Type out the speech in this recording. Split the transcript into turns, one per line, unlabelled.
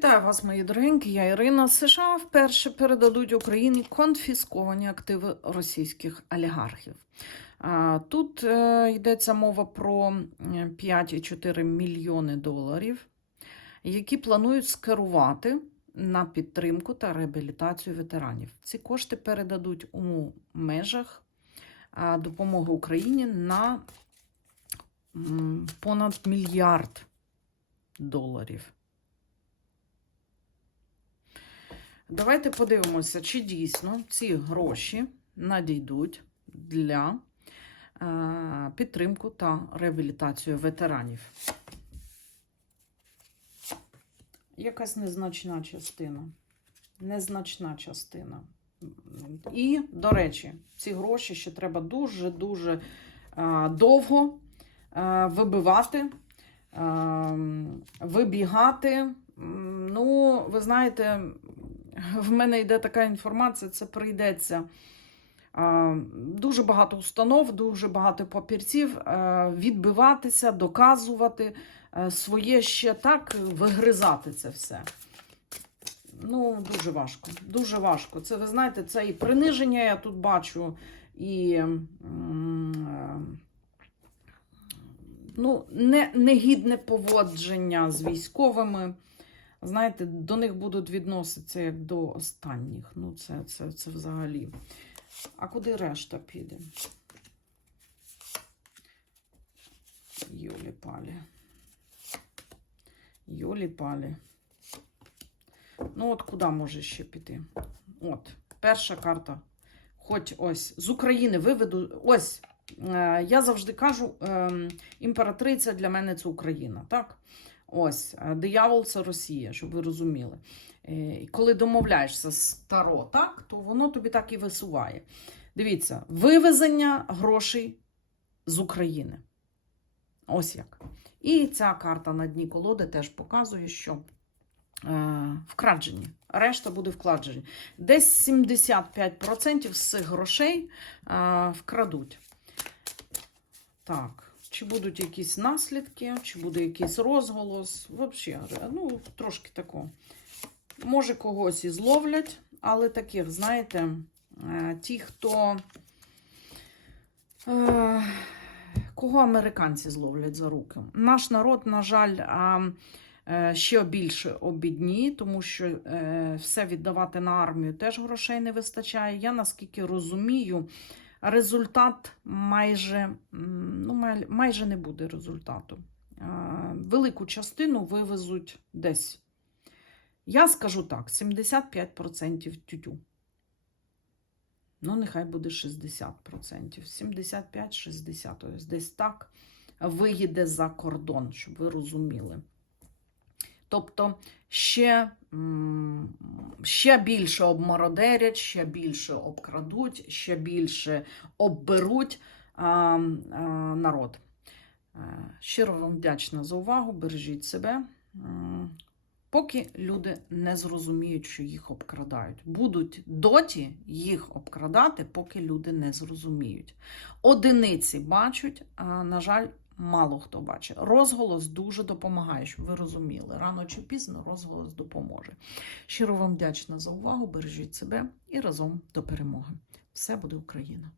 Вітаю вас, мої дорогенькі. Я Ірина. США вперше передадуть Україні конфісковані активи російських олігархів. Тут е, йдеться мова про е, 5,4 мільйони доларів, які планують скерувати на підтримку та реабілітацію ветеранів. Ці кошти передадуть у межах допомоги Україні на понад мільярд доларів. Давайте подивимося, чи дійсно ці гроші надійдуть для е, підтримку та реабілітацію ветеранів. Якась незначна частина. Незначна частина. І, до речі, ці гроші ще треба дуже-дуже е, довго е, вибивати, вибігати. Ну, ви знаєте, в мене йде така інформація, це прийдеться. Дуже багато установ, дуже багато папірців е, відбиватися, доказувати е, своє ще так, вигризати це все. Ну, дуже важко. Дуже важко. Це, ви знаєте, це і приниження я тут бачу, і е, ну, не, негідне поводження з військовими. Знаєте, до них будуть відноситися як до останніх. Ну, це, це, це взагалі. А куди решта піде? Йолі палі. Йолі палі. Ну, от куди може ще піти? От, перша карта. Хоч ось з України виведу. Ось, е, я завжди кажу, е, імператриця для мене це Україна, так? Ось, е, диявол це Росія, щоб ви розуміли. Е, і Коли домовляєшся з Таро, так, то воно тобі так і висуває. Дивіться, вивезення грошей з України. Ось як. І ця карта на дні колоди теж показує, що е, вкрадені. Решта буде вкладені. Десь 75% з цих грошей е, вкрадуть. Так. Чи будуть якісь наслідки, чи буде якийсь розголос. Взагалі, ну, трошки тако. Може, когось і зловлять, але таких, знаєте, е, ті, хто. е, Кого американці зловлять за руки? Наш народ, на жаль, е, ще більше обідні, тому що все віддавати на армію теж грошей не вистачає. Я наскільки розумію, результат майже, ну, майже не буде результату. Велику частину вивезуть десь. Я скажу так: 75% тютю. Ну, нехай буде 60%. 75-60%. Ось десь так виїде за кордон, щоб ви розуміли. Тобто ще, ще більше обмародерять, ще більше обкрадуть, ще більше обберуть а, а, народ. Е, Щиро вам вдячна за увагу. Бережіть себе. Поки люди не зрозуміють, що їх обкрадають. Будуть доті їх обкрадати, поки люди не зрозуміють. Одиниці бачать, а, на жаль, мало хто бачить. Розголос дуже допомагає, щоб ви розуміли. Рано чи пізно розголос допоможе. Щиро вам вдячна за увагу. Бережіть себе і разом до перемоги. Все буде Україна!